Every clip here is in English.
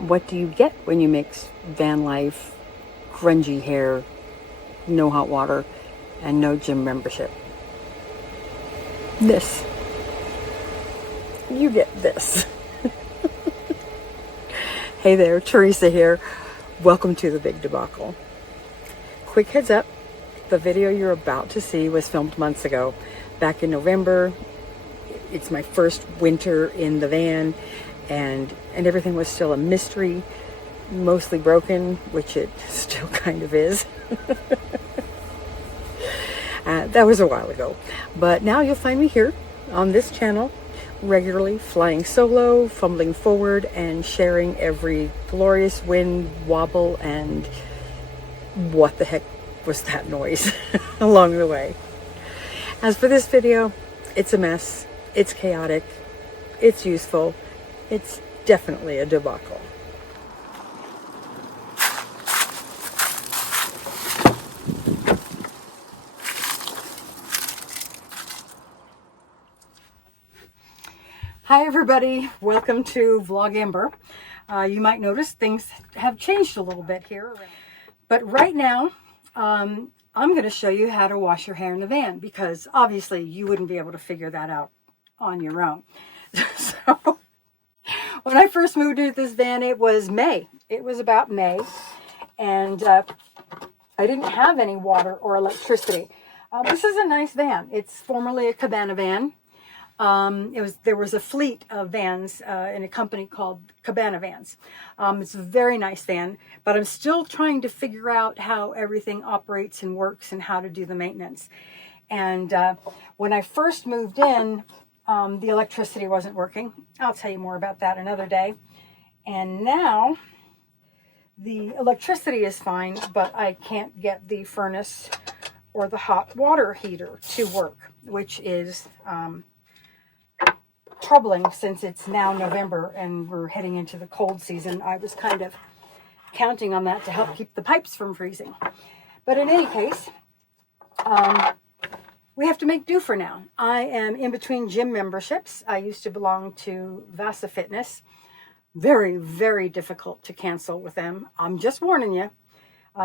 What do you get when you mix van life, grungy hair, no hot water, and no gym membership? This. You get this. Hey there, Teresa here. Welcome to the Big Debacle. Quick heads up, the video you're about to see was filmed months ago, back in November. It's my first winter in the van, and everything was still a mystery, mostly broken, which it still kind of is. That was a while ago, but now you'll find me here on this channel, regularly flying solo, fumbling forward, and sharing every glorious wind, wobble, and what the heck was that noise along the way. As for this video, it's a mess, it's chaotic, it's useful, it's definitely a debacle. Hi everybody, welcome to Vlog Amber. You might notice things have changed a little bit here, but right now I'm going to show you how to wash your hair in the van, because obviously you wouldn't be able to figure that out on your own. So when I first moved into this van, it was May. It was about May, and I didn't have any water or electricity. This is a nice van. It's formerly a cabana van. There was a fleet of vans in a company called Cabana Vans. It's a very nice van, but I'm still trying to figure out how everything operates and works and how to do the maintenance. And when I first moved in, the electricity wasn't working. I'll tell you more about that another day. And now the electricity is fine, but I can't get the furnace or the hot water heater to work, which is troubling since it's now November and we're heading into the cold season. I was kind of counting on that to help keep the pipes from freezing. But in any case, we have to make do for now. I am in between gym memberships. I used to belong to Vasa Fitness. Very, very difficult to cancel with them. I'm just warning you.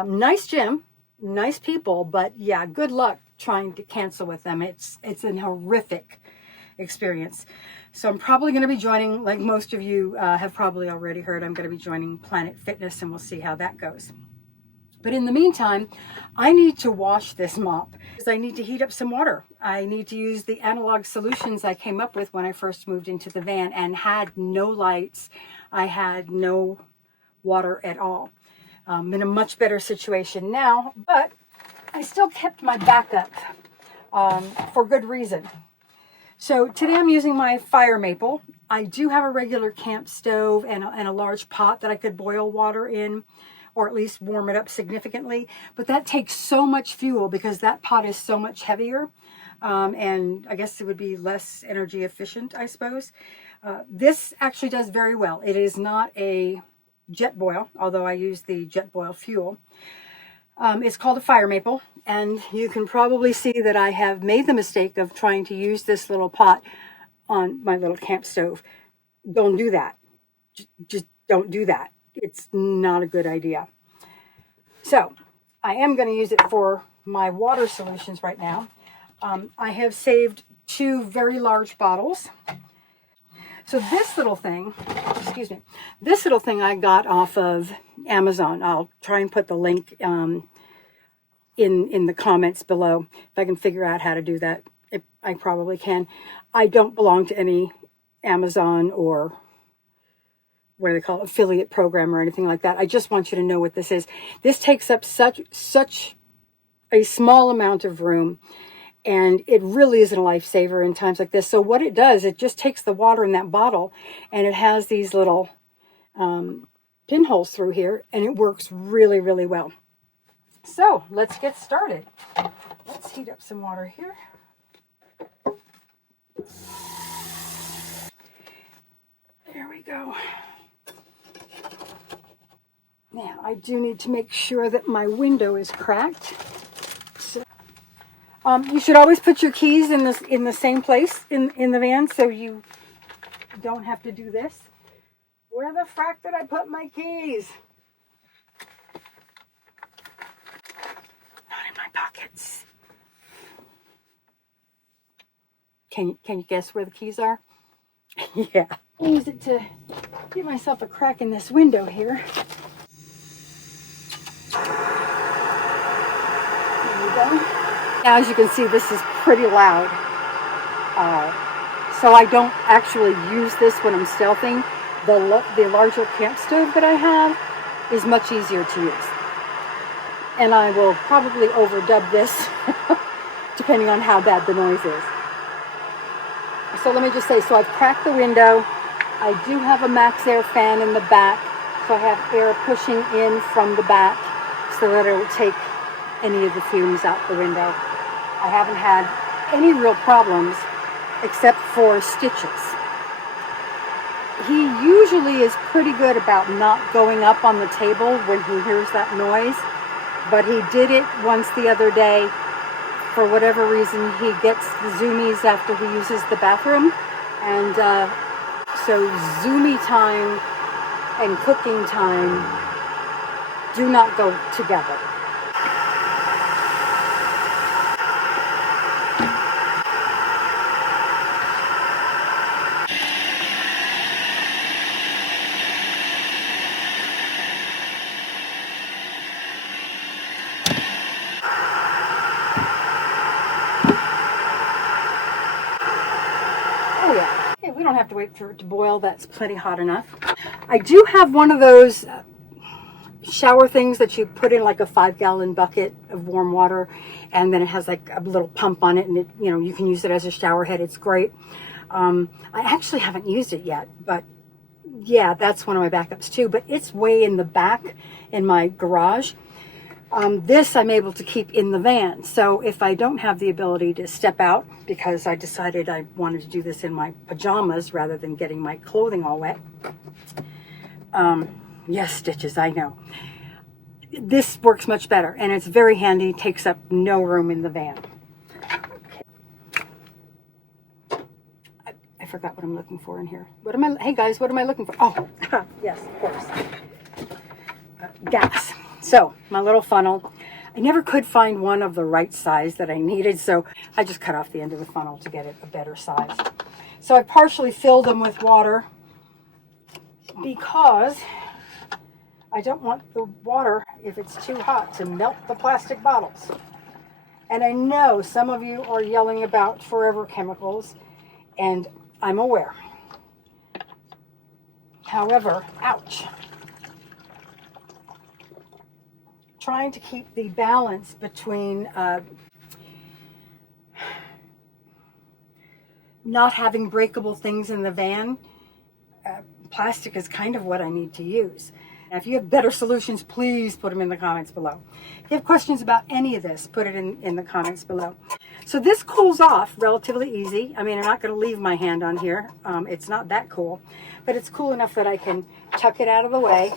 Nice gym, nice people, but yeah, good luck trying to cancel with them. It's an horrific experience. So I'm probably going to be joining, like most of you have probably already heard, I'm going to be joining Planet Fitness, and we'll see how that goes. But in the meantime, I need to wash this mop because I need to heat up some water. I need to use the analog solutions I came up with when I first moved into the van and had no lights. I had no water at all. I'm in a much better situation now, but I still kept my backup for good reason. So today I'm using my fire maple. I do have a regular camp stove and a large pot that I could boil water in, or at least warm it up significantly. But that takes so much fuel because that pot is so much heavier. And I guess it would be less energy efficient, I suppose. This actually does very well. It is not a jet boil, although I use the jet boil fuel. It's called a fire maple, and you can probably see that I have made the mistake of trying to use this little pot on my little camp stove. Don't do that. Just don't do that. It's not a good idea. So I am going to use it for my water solutions right now. I have saved 2 very large bottles. So this little thing, this little thing I got off of Amazon. I'll try and put the link in the comments below. If I can figure out how to do that, I probably can. I don't belong to any Amazon or what do they call it, affiliate program or anything like that. I just want you to know what this is. This takes up such a small amount of room, and it really is a lifesaver in times like this. So what it does, it just takes the water in that bottle, and it has these little pinholes through here, and it works really, really well. So let's get started. Let's heat up some water here. There we go. Now I do need to make sure that my window is cracked. So, you should always put your keys in the same place in the van, so you don't have to do this. Where the frack did I put my keys? Not in my pockets. Can you guess where the keys are? Yeah. I'll use it to give myself a crack in this window here. There you go. Now, as you can see, this is pretty loud. So I don't actually use this when I'm stealthing. The larger camp stove that I have is much easier to use. And I will probably overdub this depending on how bad the noise is. So let me just say, so I've cracked the window. I do have a max air fan in the back, so I have air pushing in from the back so that it will take any of the fumes out the window. I haven't had any real problems except for Stitches. He usually is pretty good about not going up on the table when he hears that noise, but he did it once the other day. For whatever reason, he gets the zoomies after he uses the bathroom. And so zoomie time and cooking time do not go together. Oh yeah. Okay, we don't have to wait for it to boil. That's plenty hot enough. I do have one of those shower things that you put in like a 5-gallon bucket of warm water, and then it has like a little pump on it, and it, you know, you can use it as a shower head. It's great. I actually haven't used it yet, but yeah, that's one of my backups too. But it's way in the back in my garage. This I'm able to keep in the van. So if I don't have the ability to step out, because I decided I wanted to do this in my pajamas rather than getting my clothing all wet. Yes, Stitches, I know. This works much better, and it's very handy. Takes up no room in the van. Okay. I forgot what I'm looking for in here. Hey guys, what am I looking for? Oh, yes, of course. Gas. So, my little funnel. I never could find one of the right size that I needed, so I just cut off the end of the funnel to get it a better size. So I partially filled them with water because I don't want the water, if it's too hot, to melt the plastic bottles. And I know some of you are yelling about forever chemicals, and I'm aware. However, ouch. Trying to keep the balance between not having breakable things in the van. Plastic is kind of what I need to use. Now, if you have better solutions, please put them in the comments below. If you have questions about any of this, put it in the comments below. So this cools off relatively easy. I mean, I'm not going to leave my hand on here. It's not that cool, but it's cool enough that I can tuck it out of the way.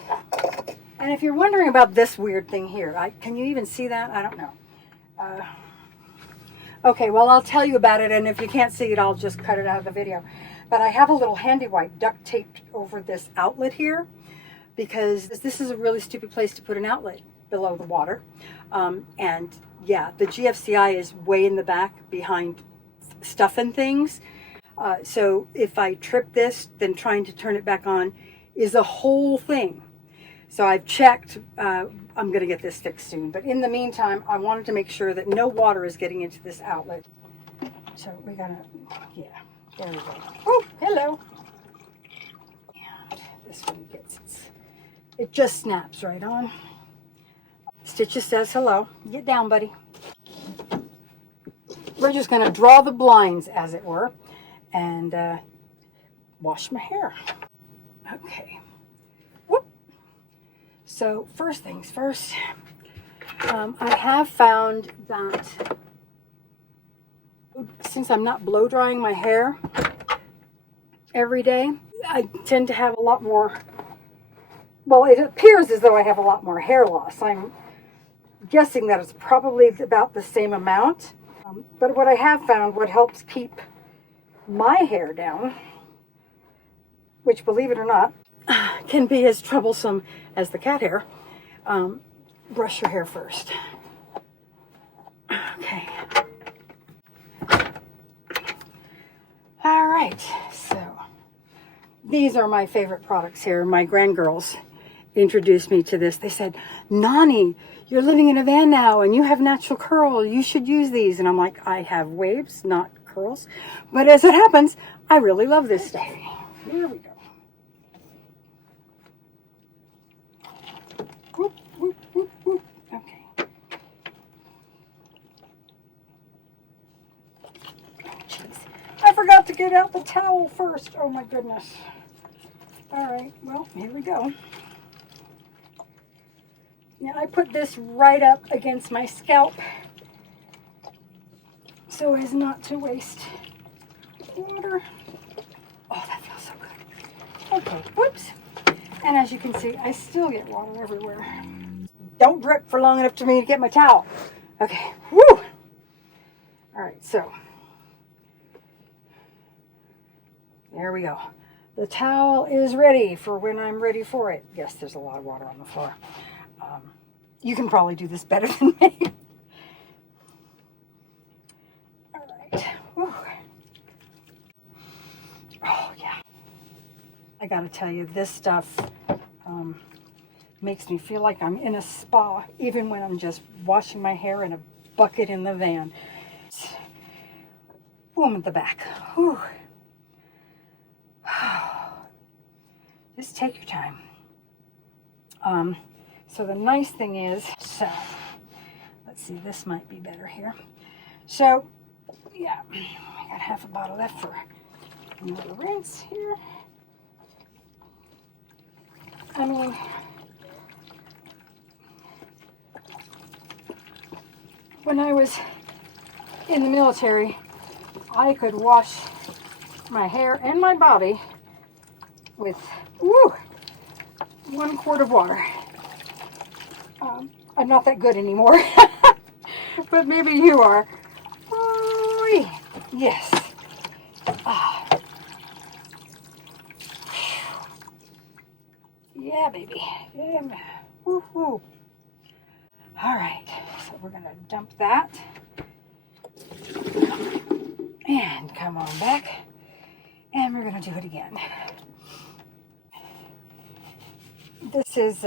And if you're wondering about this weird thing here, can you even see that? I don't know. Okay, well, I'll tell you about it, and if you can't see it, I'll just cut it out of the video. But I have a little handy wipe duct taped over this outlet here, because this is a really stupid place to put an outlet below the water. And yeah, the GFCI is way in the back behind stuff and things. So if I trip this, then trying to turn it back on is a whole thing. So I've checked, I'm going to get this fixed soon. But in the meantime, I wanted to make sure that no water is getting into this outlet. So we got to, yeah, there we go. Oh, hello. And this one gets, it just snaps right on. Stitches says hello. Get down, buddy. We're just going to draw the blinds, as it were, and wash my hair. Okay. So first things first, I have found that since I'm not blow drying my hair every day, I tend to have a lot more, well, it appears as though I have a lot more hair loss. I'm guessing that it's probably about the same amount. But what I have found, what helps keep my hair down, which, believe it or not, can be as troublesome as the cat hair. Brush your hair first. Okay. All right, so these are my favorite products here. My grandgirls introduced me to this. They said, Nani, you're living in a van now and you have natural curl. You should use these. And I'm like, I have waves, not curls. But as it happens, I really love this stuff. Here we go. Whoop, whoop, whoop, whoop. Okay. Oh, jeez. I forgot to get out the towel first. Oh my goodness. All right, well, here we go. Now I put this right up against my scalp so as not to waste water. Oh, that feels so good. Okay, whoops. And as you can see, I still get water everywhere. Don't drip for long enough for me to get my towel. Okay, woo! All right, so there we go. The towel is ready for when I'm ready for it. Yes, there's a lot of water on the floor. You can probably do this better than me. All right. Whew. Oh, yeah. I got to tell you, this stuff makes me feel like I'm in a spa, even when I'm just washing my hair in a bucket in the van. Boom at the back. Whew. Just take your time. So the nice thing is, so let's see, this might be better here. So, yeah, I got half a bottle left for another rinse here. I mean, when I was in the military, I could wash my hair and my body with 1 quart of water. I'm not that good anymore, but maybe you are. Ooh, yes. Yeah, baby. Yeah. Woo-hoo. All right, so we're gonna dump that and come on back, and we're gonna do it again. This is,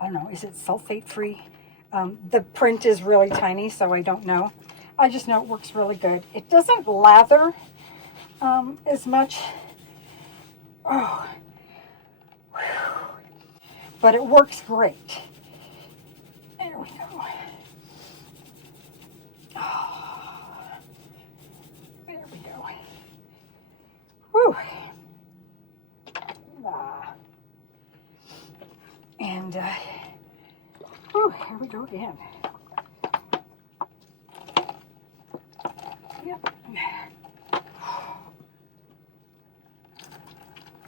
I don't know, is it sulfate free? The print is really tiny, so I don't know. I just know it works really good. It doesn't lather as much. Oh, whew. But it works great. There we go. Oh, there we go. Whew. And whew, here we go again. Yep.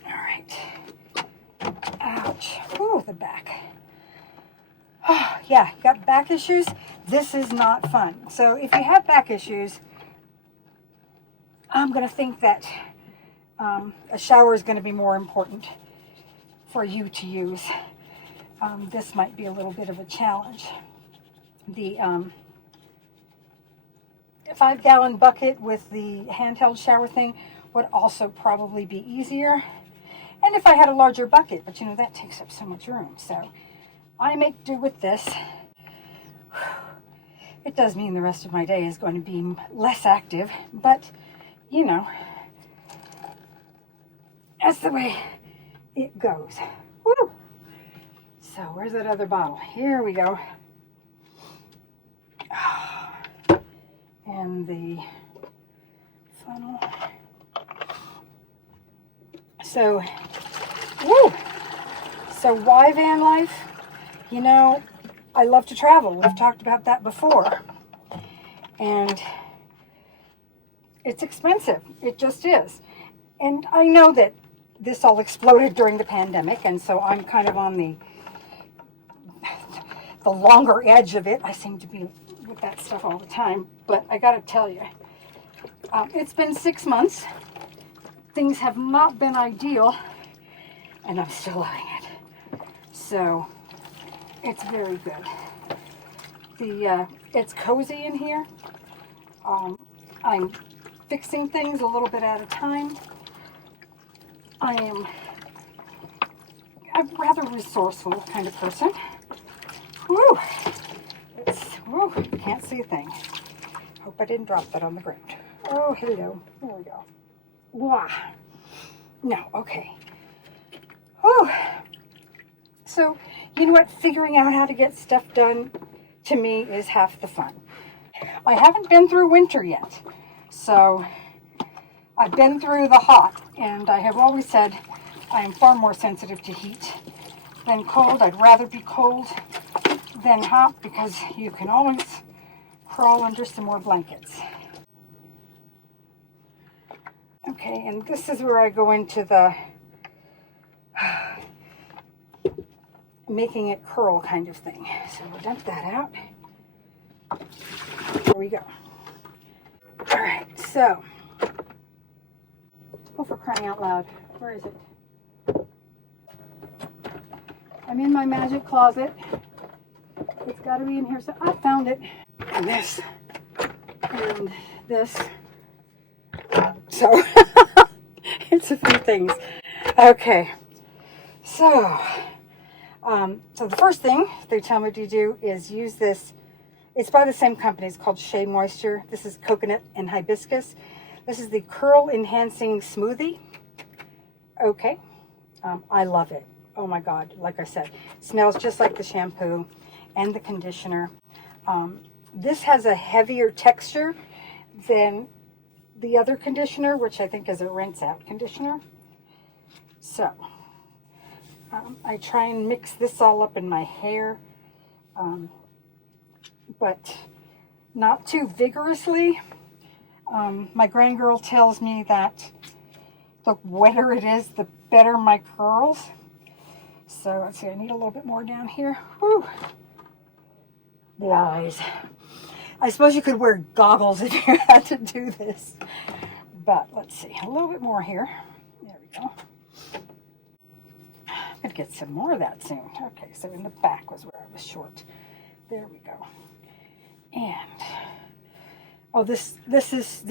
All right. Ouch. Ooh, the back. Oh, yeah, got back issues? This is not fun. So if you have back issues, I'm going to think that a shower is going to be more important for you to use. This might be a little bit of a challenge. The 5-gallon bucket with the handheld shower thing would also probably be easier. And if I had a larger bucket, but you know, that takes up so much room. So I make do with this. It does mean the rest of my day is going to be less active, but you know, that's the way it goes. Woo! So where's that other bottle? Here we go. And the funnel. So, woo! So why van life? You know, I love to travel. We've talked about that before. And it's expensive. It just is. And I know that this all exploded during the pandemic, and so I'm kind of on the longer edge of it. I seem to be with that stuff all the time, but I gotta tell you, it's been 6 months. Things have not been ideal, and I'm still loving it. So it's very good. It's cozy in here. I'm fixing things a little bit at a time. I'm a rather resourceful kind of person. Woo! Woo, can't see a thing. Hope I didn't drop that on the ground. Oh, hello. There we go. Wow. No, okay. Whew. So, you know what? Figuring out how to get stuff done, to me, is half the fun. I haven't been through winter yet. So, I've been through the hot, and I have always said I am far more sensitive to heat than cold. I'd rather be cold than hot because you can always crawl under some more blankets. Okay, and this is where I go into the making it curl kind of thing. So we'll dump that out. Here we go. All right, so, oh, for crying out loud, where is it? I'm in my magic closet. It's got to be in here, so I found it. And this, and this. So, it's a few things. Okay, so the first thing they tell me to do is use this. It's by the same company. It's called Shea Moisture. This is coconut and hibiscus. This is the Curl Enhancing Smoothie. Okay, I love it. Oh my God, like I said, it smells just like the shampoo and the conditioner. This has a heavier texture than the other conditioner, which I think is a rinse out conditioner. So I try and mix this all up in my hair, but not too vigorously. My grandgirl tells me that the wetter it is, the better my curls. So let's see, I need a little bit more down here. Whew. The eyes. I suppose you could wear goggles if you had to do this. But let's see, a little bit more here. There we go. I'm going to get some more of that soon. Okay, so in the back was where I was short. There we go. And, oh, this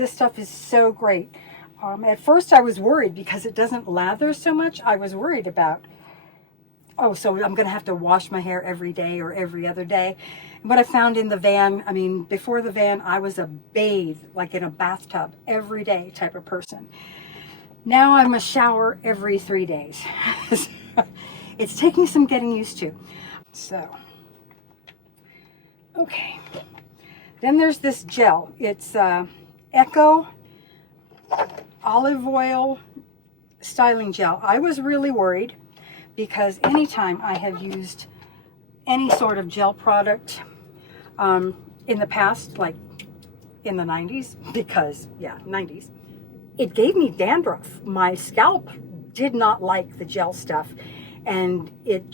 stuff is so great. At first I was worried because it doesn't lather so much. I was worried about, oh, so I'm going to have to wash my hair every day or every other day. What I found in the van, I mean, before the van, I was a bathe, like in a bathtub, every day type of person. Now I'm a shower every 3 days. It's taking some getting used to. So, okay. Then there's this gel. It's Echo Olive Oil Styling Gel. I was really worried because anytime I have used any sort of gel product in the past, like in the 90s, because, yeah, 90s, it gave me dandruff. My scalp did not like the gel stuff, and it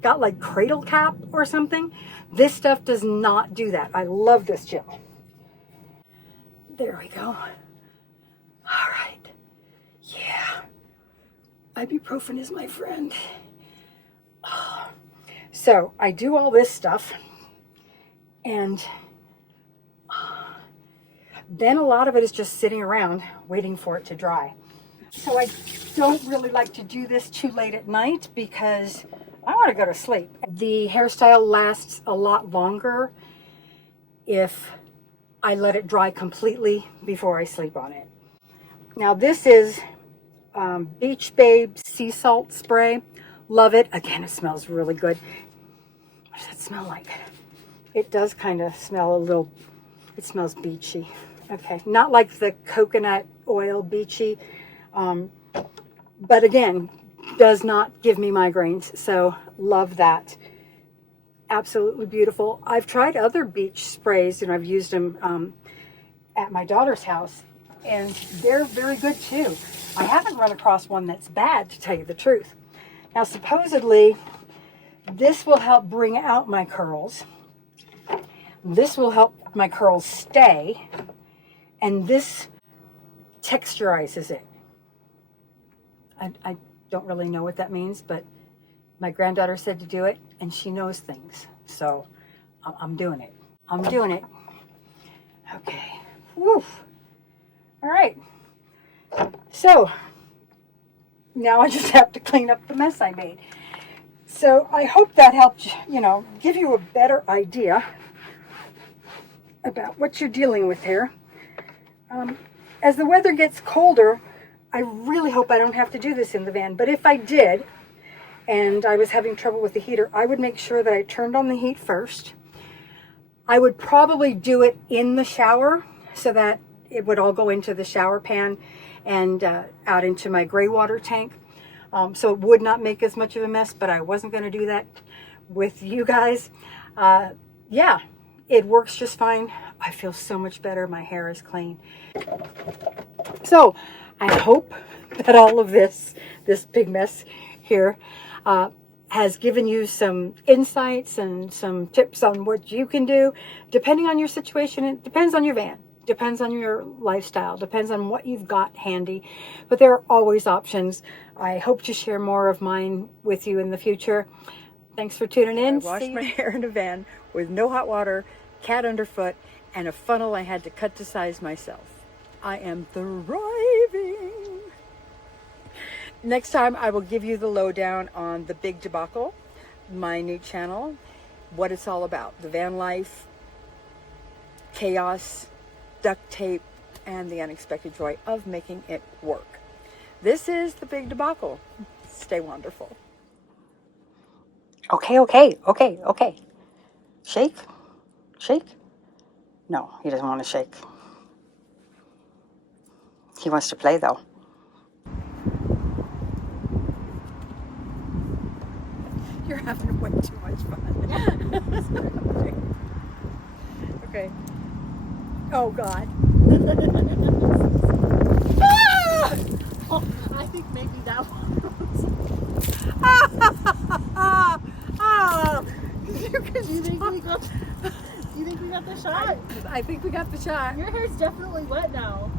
got like cradle cap or something. This stuff does not do that. I love this gel. There we go. All right. Yeah. Ibuprofen is my friend. So I do all this stuff, and then a lot of it is just sitting around waiting for it to dry. So I don't really like to do this too late at night because I want to go to sleep. The hairstyle lasts a lot longer if I let it dry completely before I sleep on it. Now this is Beach Babe Sea Salt Spray. Love it. Again, it smells really good. What does it smell like? It does kind of smell a little, it smells beachy. Okay, not like the coconut oil beachy, but again, does not give me migraines, so love that. Absolutely beautiful. I've tried other beach sprays, and I've used them at my daughter's house, and they're very good too. I haven't run across one that's bad, to tell you the truth. Now, supposedly, this will help bring out my curls. This will help my curls stay, and this texturizes it. don't really know what that means, but my granddaughter said to do it, and she knows things. So I'm doing it. I'm doing it. Okay. Woof. All right. So now I just have to clean up the mess I made. So I hope that helped, give you a better idea about what you're dealing with here. As the weather gets colder, I really hope I don't have to do this in the van. But if I did, and I was having trouble with the heater, I would make sure that I turned on the heat first. I would probably do it in the shower so that it would all go into the shower pan and out into my gray water tank. So it would not make as much of a mess, but I wasn't going to do that with you guys. Yeah, it works just fine. I feel so much better. My hair is clean. So I hope that all of this big mess here, has given you some insights and some tips on what you can do, depending on your situation. It depends on your van, depends on your lifestyle, depends on what you've got handy, but there are always options. I hope to share more of mine with you in the future. Thanks for tuning in. I washed my hair in a van with no hot water, cat underfoot, and a funnel I had to cut to size myself. I am thriving. Next time I will give you the lowdown on the Big Debacle, my new channel, what it's all about, the van life, chaos, duct tape, and the unexpected joy of making it work. This is the Big Debacle. Stay wonderful. Okay. Shake? Shake? No, he doesn't want to shake. He wants to play though. You're having way too much fun. Okay. Oh, God. Oh, I think maybe that one you think we got the shot? I think we got the shot. Your hair's definitely wet now.